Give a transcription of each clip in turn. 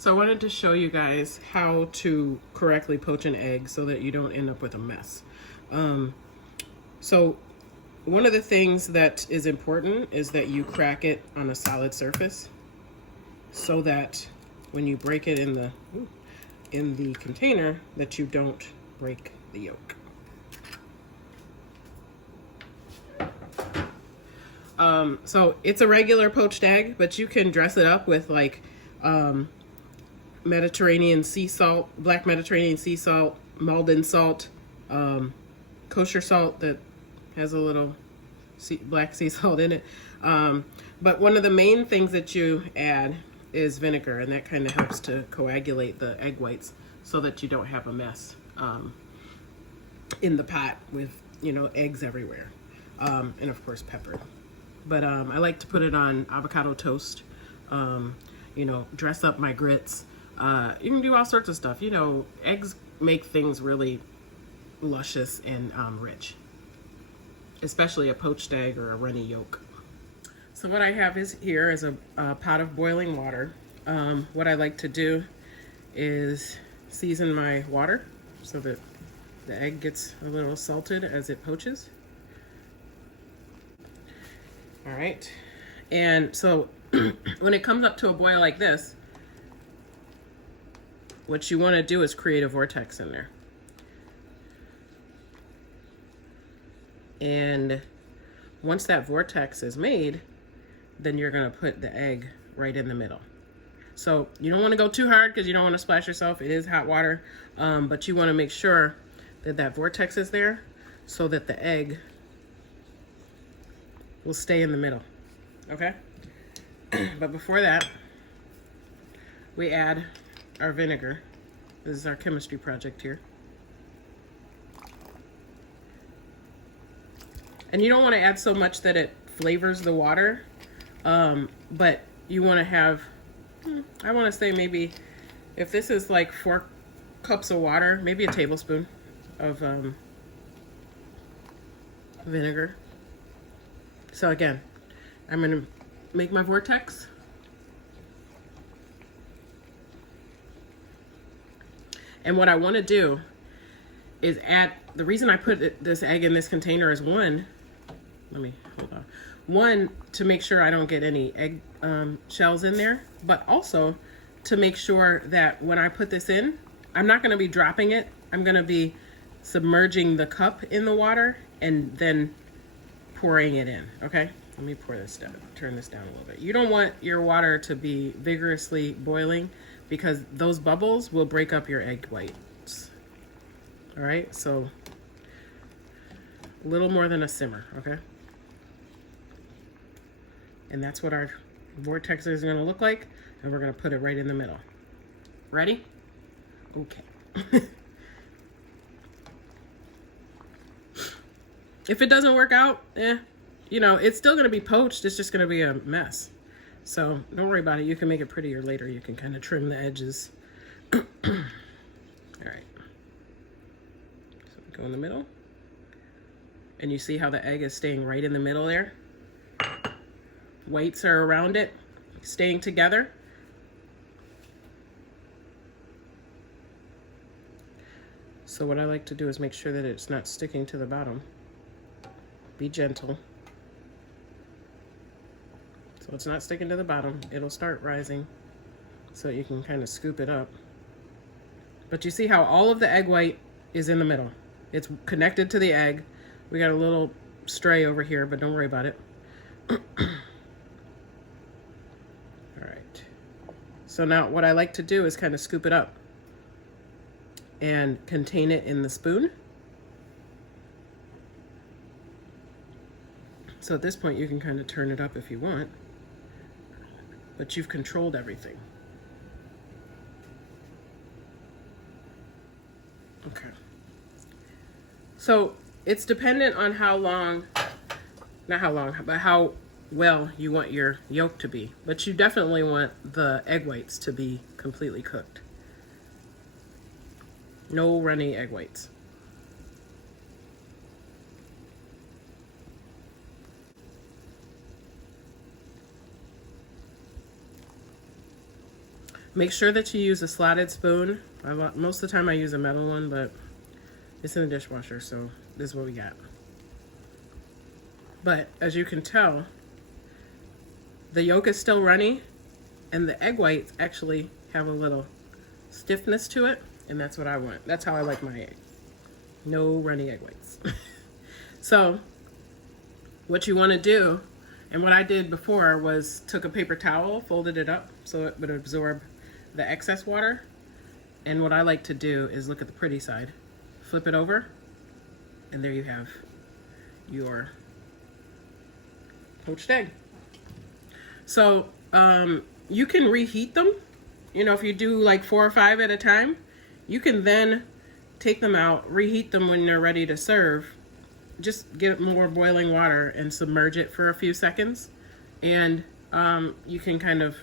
So I wanted to show you guys how to correctly poach an egg so that you don't end up with a mess. So one of the things that is important is that you crack it on a solid surface so that when you break it in the container that you don't break the yolk. So it's a regular poached egg, but you can dress it up with like Mediterranean sea salt, black Mediterranean sea salt, Maldon salt, kosher salt that has a little black sea salt in it. But one of the main things that you add is vinegar, and that kind of helps to coagulate the egg whites so that you don't have a mess in the pot with, you know, eggs everywhere. And of course pepper. But I like to put it on avocado toast, you know, dress up my grits. You can do all sorts of stuff. You know, eggs make things really luscious and rich, especially a poached egg or a runny yolk. So what I have here is a pot of boiling water. What I like to do is season my water so that the egg gets a little salted as it poaches. All right, and so when it comes up to a boil like this, what you want to do is create a vortex in there. And once that vortex is made, then you're going to put the egg right in the middle. So you don't want to go too hard because you don't want to splash yourself. It is hot water, but you want to make sure that that vortex is there so that the egg will stay in the middle, okay? But before that, we add our vinegar. This is our chemistry project here. And you don't want to add so much that it flavors the water, but you want to have, I want to say maybe, if this is like 4 cups of water, maybe a tablespoon of vinegar. So again, I'm going to make my vortex. And what I want to do is add, the reason I put this egg in this container is one, to make sure I don't get any egg shells in there, but also to make sure that when I put this in, I'm not going to be dropping it. I'm going to be submerging the cup in the water and then pouring it in, okay? Let me pour this down, turn this down a little bit. You don't want your water to be vigorously boiling because those bubbles will break up your egg whites. All right, so a little more than a simmer, okay? And that's what our vortex is gonna look like, and we're gonna put it right in the middle. Ready? Okay. If it doesn't work out, you know, it's still gonna be poached, it's just gonna be a mess. So don't worry about it, you can make it prettier later. You can kind of trim the edges. All right. So go in the middle. And you see how the egg is staying right in the middle there? Whites are around it, staying together. So what I like to do is make sure that it's not sticking to the bottom. Be gentle. So it's not sticking to the bottom. It'll start rising so you can kind of scoop it up. But you see how all of the egg white is in the middle. It's connected to the egg. We got a little stray over here, but don't worry about it. All right. So now what I like to do is kind of scoop it up and contain it in the spoon. So at this point, you can kind of turn it up if you want, but you've controlled everything. Okay. So it's dependent on how long, not how long, but how well you want your yolk to be. But you definitely want the egg whites to be completely cooked. No runny egg whites. Make sure that you use a slotted spoon. Most of the time I use a metal one, but it's in the dishwasher, so this is what we got. But as you can tell, the yolk is still runny, and the egg whites actually have a little stiffness to it, and that's what I want. That's how I like my egg. No runny egg whites. So what you want to do, and what I did before was took a paper towel, folded it up so it would absorb the excess water. And what I like to do is look at the pretty side, flip it over, and there you have your poached egg. So you can reheat them. You know, if you do like 4 or 5 at a time, you can then take them out, reheat them when they're ready to serve. Just get more boiling water and submerge it for a few seconds, and you can kind of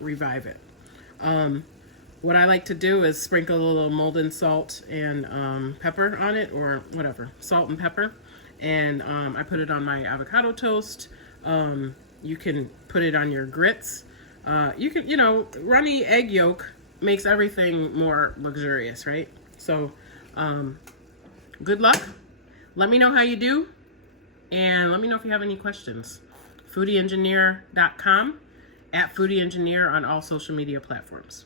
revive it. What I like to do is sprinkle a little molten salt and pepper on it, or whatever, salt and pepper, and I put it on my avocado toast. You can put it on your grits. You can, you know, runny egg yolk makes everything more luxurious, right? So good luck. Let me know how you do, and let me know if you have any questions. Foodieengineer.com, @Foodieengineer on all social media platforms.